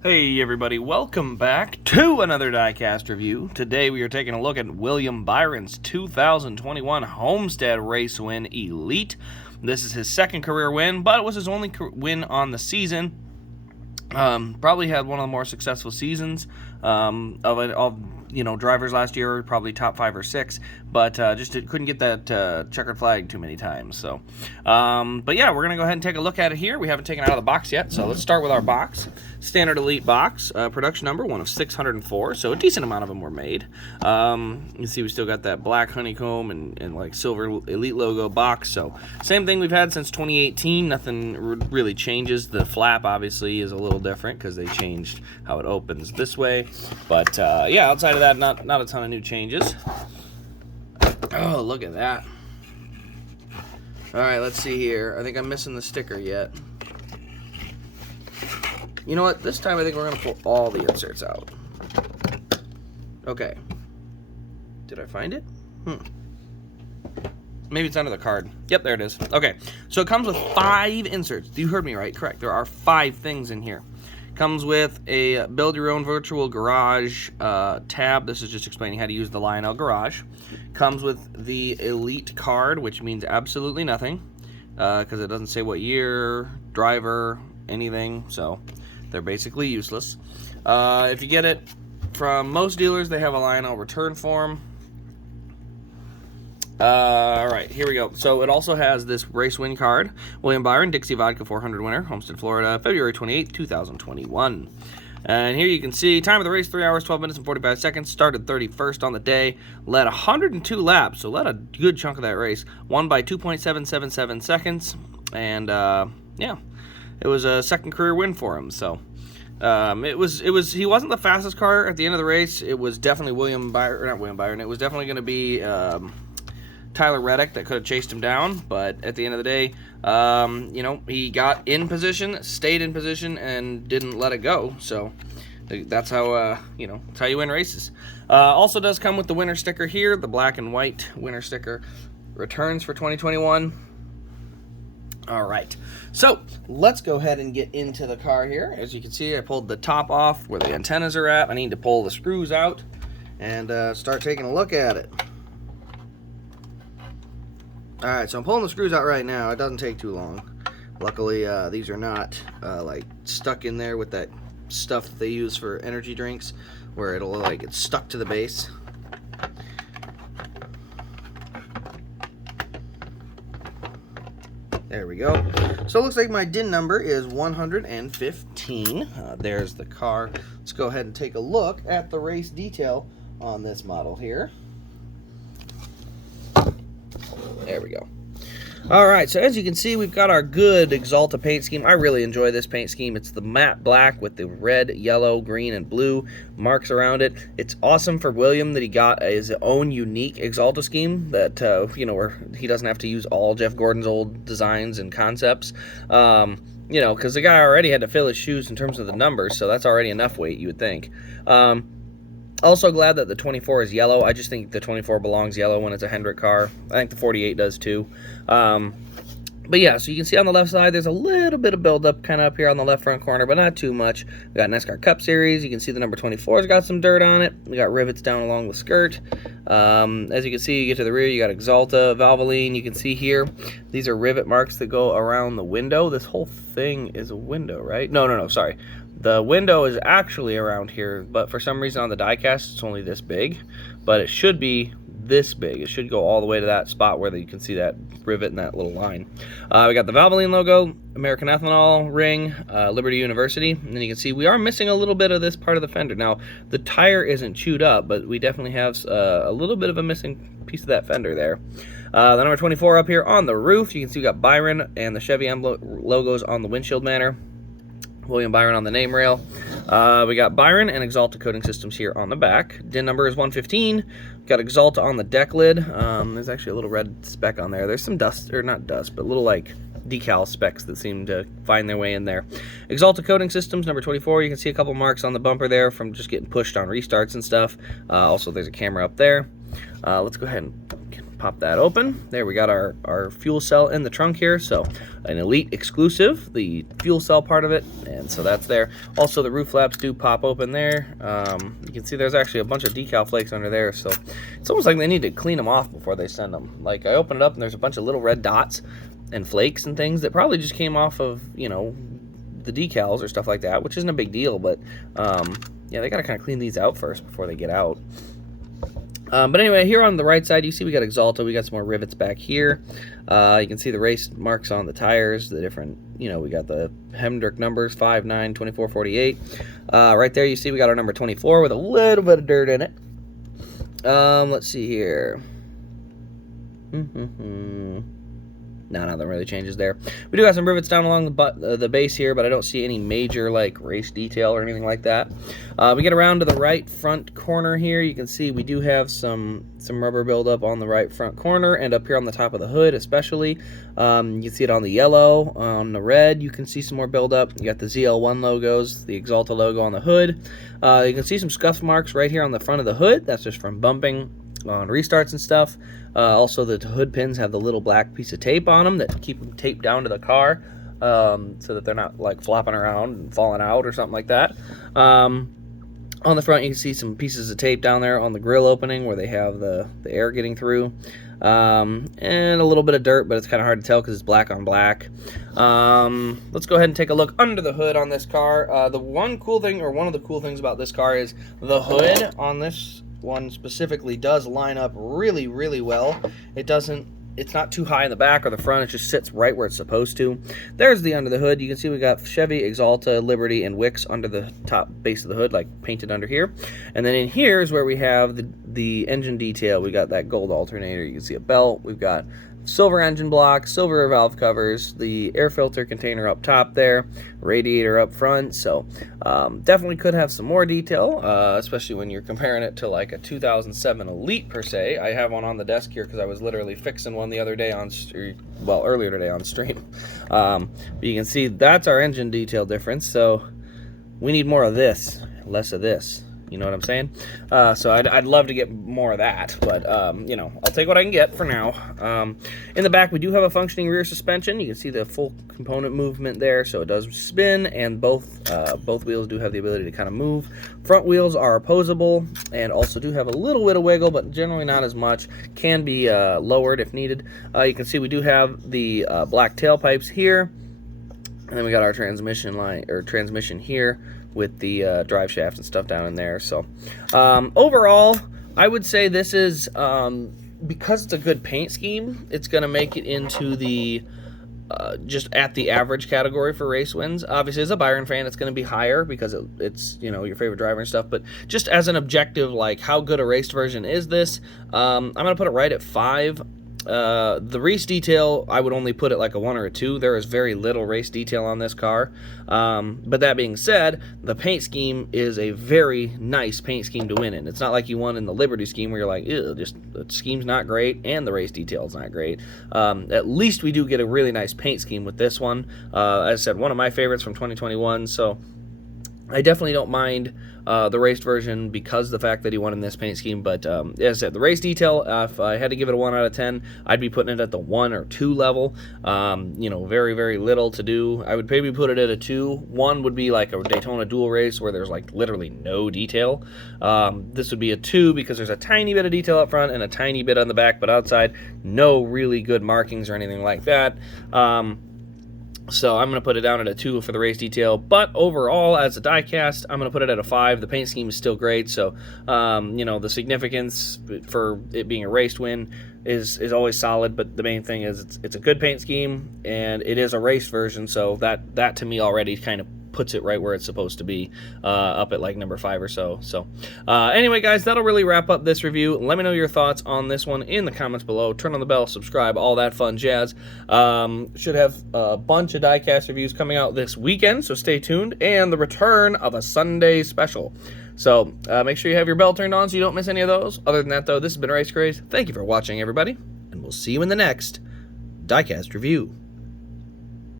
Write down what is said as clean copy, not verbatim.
Hey everybody, welcome back to another Diecast review. Today we are taking a look at William Byron's 2021 Homestead Race Win Elite. This is his second career win, but it was his only win on the season. Probably had one of the more successful seasons of drivers last year, probably top 5 or 6, but just couldn't get that checkered flag too many times. So, but yeah, we're gonna go ahead and take a look at it here. We haven't taken it out of the box yet, so let's start with our box. Standard Elite box, production number 1 of 604, so a decent amount of them were made. You see we still got that black honeycomb and like silver Elite logo box, so same thing we've had since 2018. Nothing really changes. The flap obviously is a little different because they changed how it opens this way, but yeah, outside of that, not a ton of new changes. Oh, look at that. All right, let's see here. I think I'm missing the sticker yet. You know what? This time I think we're going to pull all the inserts out. Okay. Did I find it? Maybe it's under the card. Yep, there it is. Okay, so it comes with 5 inserts. You heard me right. Correct. There are 5 things in here. Comes with a build your own virtual garage tab. This is just explaining how to use the Lionel Garage. Comes with the Elite card, which means absolutely nothing because it doesn't say what year, driver, anything. So they're basically useless. If you get it from most dealers, they have a Lionel return form. Alright, here we go. So it also has this race win card. William Byron, Dixie Vodka 400 winner, Homestead, Florida, February 28th, 2021. And here you can see, time of the race, 3 hours, 12 minutes, and 45 seconds. Started 31st on the day. Led 102 laps, so led a good chunk of that race. Won by 2.777 seconds. And, yeah, it was a second career win for him, so... he wasn't the fastest car at the end of the race. It was definitely not William Byron. It was definitely going to be... Tyler Reddick that could have chased him down, but at the end of the day, he got in position, stayed in position, and didn't let it go. So that's how that's how you win races. Also does come with the winner sticker here, the black and white winner sticker. Returns for 2021. All right, so let's go ahead and get into the car here. As you can see, I pulled the top off where the antennas are at. I need to pull the screws out and start taking a look at it. Alright, so I'm pulling the screws out right now. It doesn't take too long. Luckily, these are not like stuck in there with that stuff that they use for energy drinks where it'll like get stuck to the base. There we go. So it looks like my DIN number is 115. There's the car. Let's go ahead and take a look at the race detail on this model here. There we go. Alright, so as you can see, we've got our good Axalta paint scheme. I really enjoy this paint scheme. It's the matte black with the red, yellow, green, and blue marks around it. It's awesome for William that he got his own unique Axalta scheme that, where he doesn't have to use all Jeff Gordon's old designs and concepts. Because the guy already had to fill his shoes in terms of the numbers, so that's already enough weight, you would think. Also glad that the 24 is yellow. I just think the 24 belongs yellow when it's a Hendrick car. I think the 48 does too. But yeah, so you can see on the left side, there's a little bit of buildup kind of up here on the left front corner, but not too much. We got NASCAR Cup Series. You can see the number 24's got some dirt on it. We got rivets down along the skirt. As you can see, you get to the rear, you got Axalta, Valvoline. You can see here, these are rivet marks that go around the window. This whole thing is a window, right? No, sorry. The window is actually around here, but for some reason on the diecast, it's only this big. But it should be this big. It should go all the way to that spot where you can see that rivet and that little line. We got the Valvoline logo, American Ethanol ring, Liberty University, and then you can see we are missing a little bit of this part of the fender. Now, the tire isn't chewed up, but we definitely have a little bit of a missing piece of that fender there. The number 24 up here on the roof, you can see we got Byron and the Chevy emblem logos on the windshield banner. William Byron on the name rail. We got Byron and Axalta coating systems here on the back. DIN number is 115. Got Axalta on the deck lid. There's actually a little red speck on there. There's some dust, or not dust, but little like decal specks that seem to find their way in there. Axalta coating systems, number 24. You can see a couple marks on the bumper there from just getting pushed on restarts and stuff. Also, there's a camera up there. Let's go ahead and pop that open. There, we got our fuel cell in the trunk here, so an Elite exclusive, the fuel cell part of it, and so that's there. Also, the roof flaps do pop open there. You can see there's actually a bunch of decal flakes under there, so it's almost like they need to clean them off before they send them. Like, I open it up and there's a bunch of little red dots and flakes and things that probably just came off of, you know, the decals or stuff like that, which isn't a big deal, but yeah, they gotta kind of clean these out first before they get out. But anyway, here on the right side, you see we got Axalta. We got some more rivets back here. You can see the race marks on the tires, the different, you know, we got the Hemdrick numbers, 5, 9, 24, 48. Right there, you see we got our number 24 with a little bit of dirt in it. Let's see here. No, nothing really changes there. We do have some rivets down along the base here, but I don't see any major, like, race detail or anything like that. We get around to the right front corner here. You can see we do have some rubber buildup on the right front corner and up here on the top of the hood especially. You can see it on the yellow. On the red, you can see some more buildup. You got the ZL1 logos, the Axalta logo on the hood. You can see some scuff marks right here on the front of the hood. That's just from bumping on restarts and stuff. Also, the hood pins have the little black piece of tape on them that keep them taped down to the car, so that they're not like flopping around and falling out or something like that. On the front, you can see some pieces of tape down there on the grill opening where they have the air getting through, and a little bit of dirt, but it's kind of hard to tell because it's black on black. Let's go ahead and take a look under the hood on this car. The one cool thing, or one of the cool things about this car, is the hood on this one specifically does line up really, really well. It's not too high in the back or the front. It just sits right where it's supposed to. There's the under the hood. You can see we got Chevy, Axalta, Liberty, and Wix under the top base of the hood, like painted under here. And then in here is where we have the engine detail. We got that gold alternator. You can see a belt. We've got silver engine block, silver valve covers, the air filter container up top there, radiator up front. So definitely could have some more detail, especially when you're comparing it to like a 2007 Elite per se. I have one on the desk here because I was literally fixing one the other day on earlier today on stream. But you can see that's our engine detail difference. So we need more of this, less of this. You know what I'm saying? So I'd love to get more of that, but, you know, I'll take what I can get for now. In the back, we do have a functioning rear suspension. You can see the full component movement there, so it does spin, and both wheels do have the ability to kind of move. Front wheels are opposable and also do have a little bit of wiggle, but generally not as much. Can be lowered if needed. You can see we do have the black tailpipes here, and then we got our transmission line, or transmission here, with the drive shaft and stuff down in there. So overall, I would say this is, because it's a good paint scheme, it's going to make it into the just at the average category for race wins. Obviously, as a Byron fan, it's going to be higher because it's, you know, your favorite driver and stuff. But just as an objective, like, how good a raced version is this, I'm going to put it right at 5. The race detail, I would only put it like a 1 or a 2. There is very little race detail on this car. But that being said, the paint scheme is a very nice paint scheme to win in. It's not like you won in the Liberty scheme where you're like, ew, just the scheme's not great and the race detail is not great. At least we do get a really nice paint scheme with this one. As I said, one of my favorites from 2021, so I definitely don't mind the raced version because of the fact that he won in this paint scheme. But as I said, the race detail, if I had to give it a 1 out of 10, I'd be putting it at the 1 or 2 level. You know, very, very little to do. I would maybe put it at a 2. 1 would be like a Daytona dual race where there's like literally no detail. This would be a 2 because there's a tiny bit of detail up front and a tiny bit on the back, but outside, no really good markings or anything like that. So I'm going to put it down at a 2 for the race detail. But overall, as a diecast, I'm going to put it at a 5. The paint scheme is still great. So, you know, the significance for it being a raced win is always solid. But the main thing is it's a good paint scheme, and it is a race version. So that to me already kind of puts it right where it's supposed to be, up at like number 5 or so. So anyway, guys, that'll really wrap up this review. Let me know your thoughts on this one in the comments below. Turn on the bell, subscribe, all that fun jazz. Should have a bunch of diecast reviews coming out this weekend, so stay tuned, and the return of a Sunday special. So make sure you have your bell turned on so you don't miss any of those. Other than that, though, this has been Race Craze. Thank you for watching, everybody, and we'll see you in the next diecast review.